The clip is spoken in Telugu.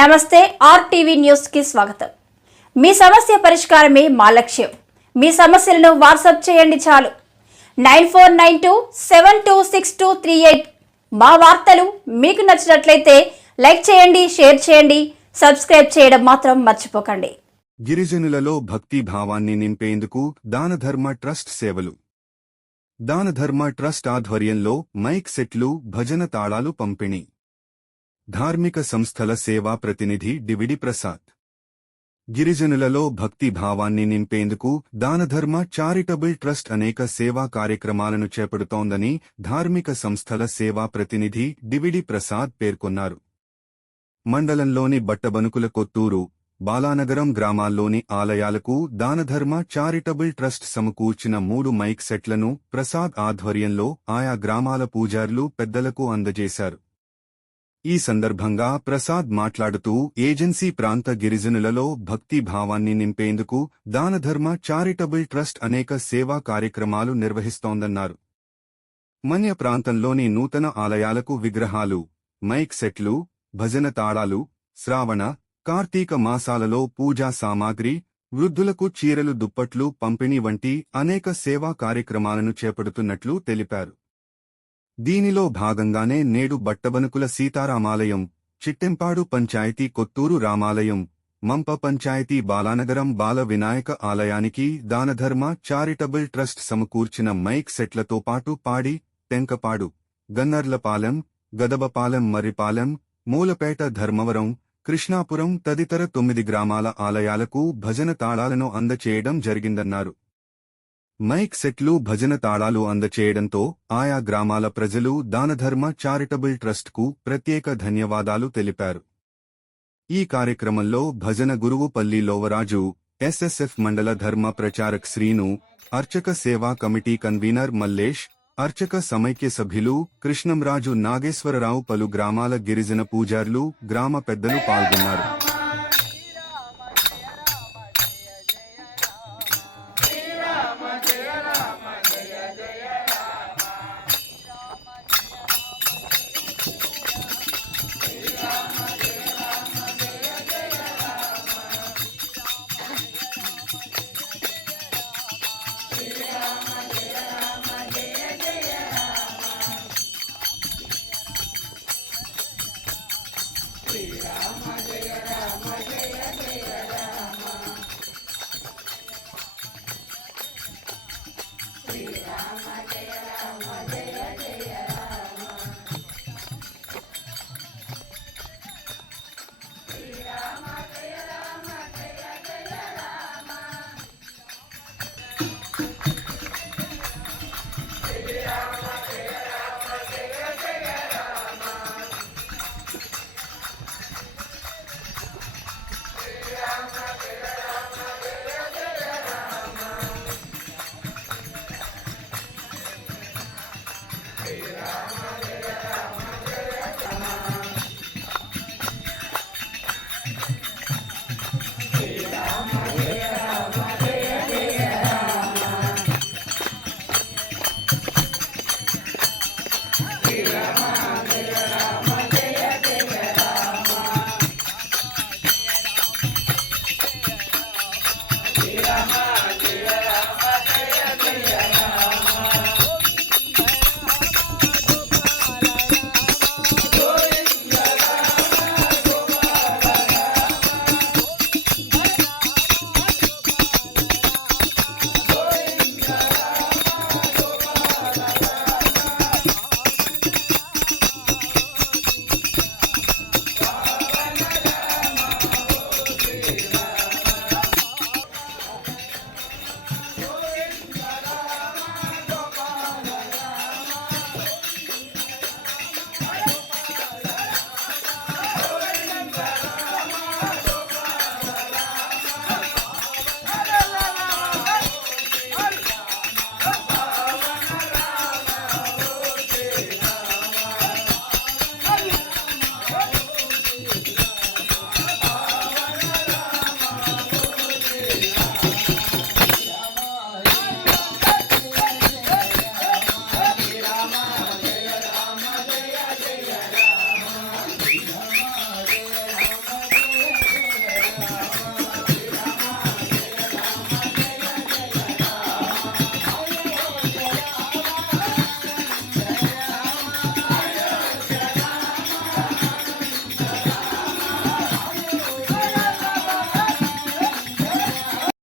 నమస్తే ఆర్టీవీ న్యూస్ కి స్వాగతం. మీ సమస్య పరిష్కారమే మా లక్ష్యం. మీ సమస్యలను వాట్సాప్ చేయండి చాలు. 9492726238. మా వార్తలు మీకు నచ్చినట్లయితే లైక్ చేయండి, షేర్ చేయండి, సబ్స్క్రైబ్ చేయడం మాత్రం మర్చిపోకండి. గిరిజనులలో భక్తి భావాన్ని నింపేందుకు దానధర్మ ట్రస్ట్ సేవలు. దానధర్మ ట్రస్ట్ ఆధ్వర్యంలో మైక్ సెట్లు, భజన తాళాలు పంపిణీ. ధార్మిక సంస్థల సేవా ప్రతినిధి డివిడి ప్రసాద్. గిరిజనులలో భక్తి భావాన్ని నింపేందుకు దానధర్మ చారిటబుల్ ట్రస్ట్ అనేక సేవా కార్యక్రమాలను చేపడుతోందని ధార్మిక సంస్థల సేవా ప్రతినిధి డివిడి ప్రసాద్ పేర్కొన్నారు. మండలంలోని బట్టబనుకుల కొత్తూరు, బాలానగరం గ్రామాల్లోని ఆలయాలకు దానధర్మ చారిటబుల్ ట్రస్ట్ సమకూర్చిన 3 మైక్ సెట్లను ప్రసాద్ ఆధ్వర్యంలో ఆయా గ్రామాల పూజారులు పెద్దలకు అందజేశారు. ఈ సందర్భంగా ప్రసాద్ మాట్లాడుతూ ఏజెన్సీ ప్రాంత గిరిజనులలో భక్తి భావాన్ని నింపేందుకు దానధర్మ చారిటబుల్ ట్రస్ట్ అనేక సేవా కార్యక్రమాలు నిర్వహిస్తోందన్నారు. మన్య ప్రాంతంలోని నూతన ఆలయాలకు విగ్రహాలు, మైక్ సెట్లు, భజన తాళాలు, శ్రావణ, కార్తీక మాసాలలో పూజా సామాగ్రి, వృద్ధులకు చీరలు, దుప్పట్లు పంపిణీ వంటి అనేక సేవా కార్యక్రమాలను చేపడుతున్నట్లు తెలిపారు. దీనిలో భాగంగానే నేడు బట్టబనుకుల సీతారామాలయం, చిట్టెంపాడు పంచాయతీ కొత్తూరు రామాలయం, మంప పంచాయతీ బాలానగరం బాల వినాయక ఆలయానికి దానధర్మ చారిటబుల్ ట్రస్ట్ సమకూర్చిన మైక్ సెట్లతో పాటు పాడి, టెంకపాడు, గన్నర్లపాలెం, గదబపాలెం, మర్రిపాలెం, మూలపేట, ధర్మవరం, కృష్ణాపురం తదితర 9 గ్రామాల ఆలయాలకు భజన తాళాలను అందచేయడం జరిగిందన్నారు. మైక్ సెట్లు, భజన తాళాలు అందచేయడంతో ఆయా గ్రామాల ప్రజలు దానధర్మ చారిటబుల్ ట్రస్ట్కు ప్రత్యేక ధన్యవాదాలు తెలిపారు. ఈ కార్యక్రమంలో భజన గురువు పల్లి లోవరాజు, ఎస్ఎస్ఎఫ్ మండల ధర్మ ప్రచారక్ శ్రీను, అర్చక సేవా కమిటీ కన్వీనర్ మల్లేష్, అర్చక సమైక్య సభ్యులు కృష్ణంరాజు, నాగేశ్వరరావు, పలు గ్రామాల గిరిజన పూజారులు, గ్రామ పెద్దలు పాల్గొన్నారు.